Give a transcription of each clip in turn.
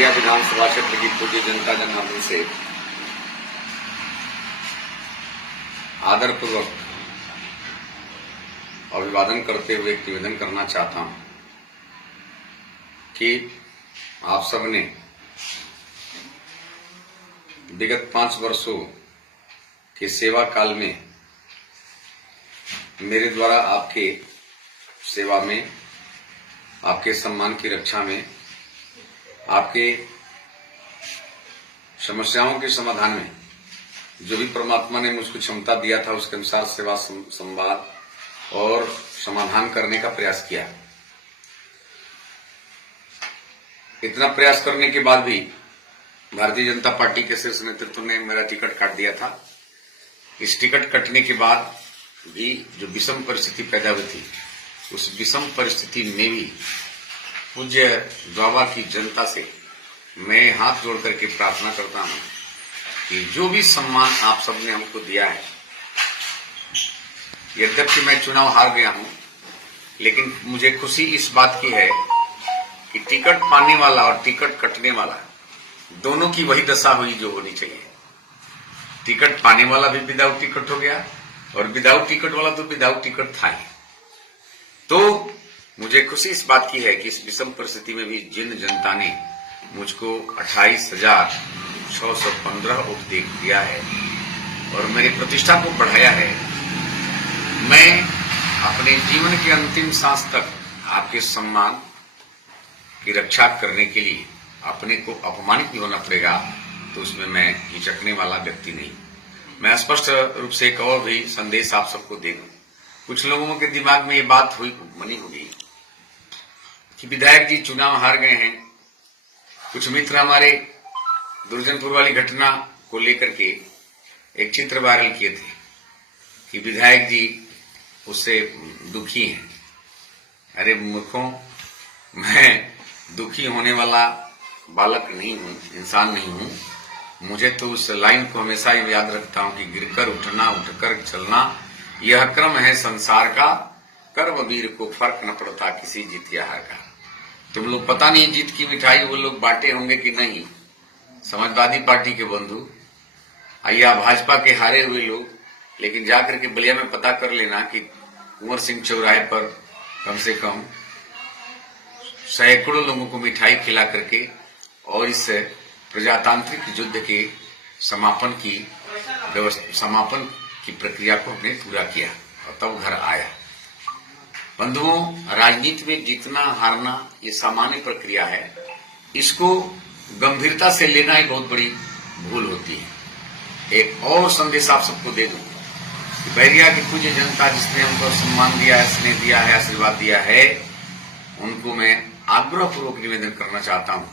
बहरिया विधानसभा क्षेत्र की पूज्य जनता जनार्दन से आदर पूर्वक अभिवादन करते हुए एक निवेदन करना चाहता हूं कि आप सबने विगत 5 वर्षों के सेवा काल में मेरे द्वारा आपके सेवा में, आपके सम्मान की रक्षा में, आपके समस्याओं के समाधान में जो भी परमात्मा ने मुझको क्षमता दिया था उसके अनुसार सेवा, संवाद और समाधान करने का प्रयास किया। इतना प्रयास करने के बाद भी भारतीय जनता पार्टी के शीर्ष नेतृत्व ने मेरा टिकट काट दिया था। इस टिकट कटने के बाद भी जो विषम परिस्थिति पैदा हुई थी, उस विषम परिस्थिति में भी पूज्य द्वाबा की जनता से मैं हाथ जोड़ करके प्रार्थना करता हूं कि जो भी सम्मान आप सबने हमको दिया है, यद्यपि मैं चुनाव हार गया हूं, लेकिन मुझे खुशी इस बात की है कि टिकट पाने वाला और टिकट कटने वाला दोनों की वही दशा हुई जो होनी चाहिए। टिकट पाने वाला भी विदाउट टिकट हो गया और विदाउट टिकट वाला तो विदाउट टिकट था ही। तो मुझे खुशी इस बात की है कि इस विषम परिस्थिति में भी जिन जनता ने मुझको 28,615 वोट दिया है और मेरी प्रतिष्ठा को बढ़ाया है, मैं अपने जीवन के अंतिम सांस तक आपके सम्मान की रक्षा करने के लिए अपने को अपमानित नहीं होना पड़ेगा, तो उसमें मैं हिचकने वाला व्यक्ति नहीं। मैं स्पष्ट रूप से एक और भी संदेश आप सबको दे दूं। कुछ लोगों के दिमाग में ये बात बनी होगी कि विधायक जी चुनाव हार गए हैं। कुछ मित्र हमारे दुर्जनपुर वाली घटना को लेकर के एक चित्र वायरल किए थे कि विधायक जी उससे दुखी हैं। अरे मूर्खों, मैं दुखी होने वाला बालक नहीं हूं, इंसान नहीं हूं। मुझे तो उस लाइन को हमेशा याद रखता हूं कि गिरकर उठना, उठकर चलना, यह क्रम है संसार का। कर्मवीर को फर्क न पड़ता किसी जीत या हार का। तुम लोग पता नहीं जीत की मिठाई वो लोग बांटे होंगे कि नहीं, समाजवादी पार्टी के बंधु या भाजपा के हारे हुए लोग, लेकिन जाकर के बलिया में पता कर लेना कि कुंवर सिंह चौराहे पर कम से कम सैकड़ों लोगों को मिठाई खिला करके और इस प्रजातांत्रिक युद्ध के समापन की प्रक्रिया को हमने पूरा किया और तब घर आया। बंधुओं, राजनीति में जीतना हारना ये सामान्य प्रक्रिया है। इसको गंभीरता से लेना ही बहुत बड़ी भूल होती है। एक और संदेश आप सबको दे दूं कि बहरिया की पूज्य जनता जिसने हमको सम्मान दिया है, स्नेह दिया है, आशीर्वाद दिया है, उनको मैं आग्रहपूर्वक निवेदन करना चाहता हूं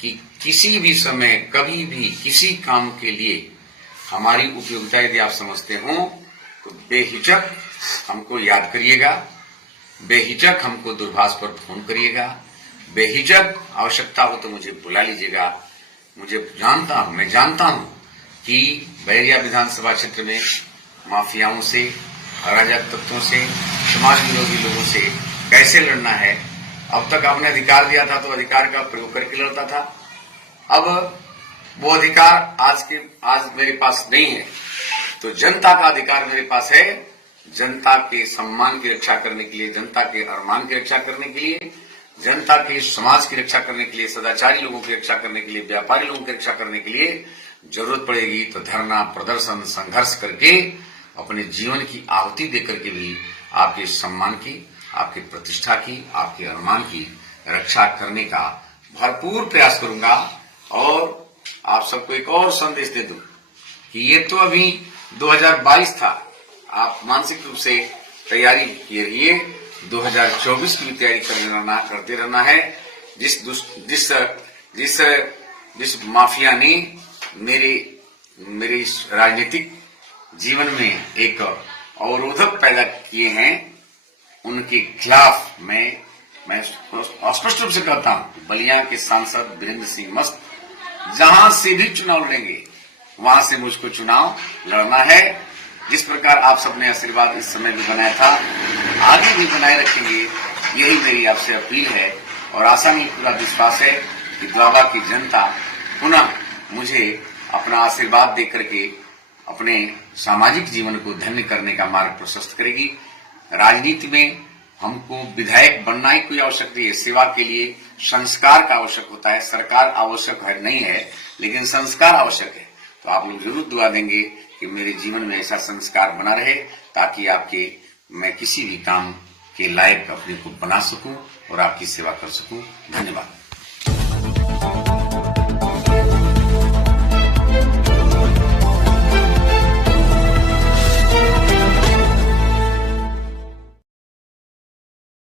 कि किसी भी समय, कभी भी किसी काम के लिए हमारी उपयोगिता यदि आप समझते हो तो बेहिचक हमको याद करिएगा, बेहिचक हमको दूरभाष पर फोन करिएगा, बेहिचक आवश्यकता हो तो मुझे बुला लीजिएगा। मैं जानता हूं कि बहरिया विधानसभा क्षेत्र में माफियाओं से, अराजक तत्वों से, समाज विरोधी लोगों से कैसे लड़ना है। अब तक आपने अधिकार दिया था तो अधिकार का प्रयोग करके लड़ता था। अब वो अधिकार आज मेरे पास नहीं है, तो जनता का अधिकार मेरे पास है। जनता के सम्मान की रक्षा करने के लिए, जनता के अरमान की रक्षा करने के लिए, जनता के समाज की रक्षा करने के लिए, सदाचारी लोगों की रक्षा करने के लिए, व्यापारी लोगों की रक्षा करने के लिए जरूरत पड़ेगी तो धरना, प्रदर्शन, संघर्ष करके अपने जीवन की आहुति देकर के भी आपके सम्मान की, आपकी प्रतिष्ठा की, आपके अरमान की रक्षा करने का भरपूर प्रयास करूंगा। और आप सबको एक और संदेश दे दूं कि ये तो अभी 2022 था, आप मानसिक रूप से तैयारी किए रहिए। 2024 की भी तैयारी करते रहना है। जिस माफिया ने मेरे इस राजनीतिक जीवन में एक अवरोधक पैदा किए हैं, उनके खिलाफ मैं स्पष्ट रूप से कहता हूं, बलिया के सांसद वीरेंद्र सिंह मस्त जहां से भी चुनाव लड़ेंगे वहां से मुझको चुनाव लड़ना है। जिस प्रकार आप सबने आशीर्वाद इस समय भी बनाया था, आगे भी बनाए रखेंगे, यही मेरी आपसे अपील है। और आशा नहीं, पूरा विश्वास है इलाहाबाद की जनता पुनः मुझे अपना आशीर्वाद देकर के अपने सामाजिक जीवन को धन्य करने का मार्ग प्रशस्त करेगी। राजनीति में हमको विधायक बनना ही कोई आवश्यक नहीं है, सेवा के लिए संस्कार का आवश्यक होता है। सरकार आवश्यक है नहीं है, लेकिन संस्कार आवश्यक है। तो आप लोग जरूर दुआ देंगे कि मेरे जीवन में ऐसा संस्कार बना रहे, ताकि मैं किसी भी काम के लायक अपने को बना सकूं और आपकी सेवा कर सकूं। धन्यवाद।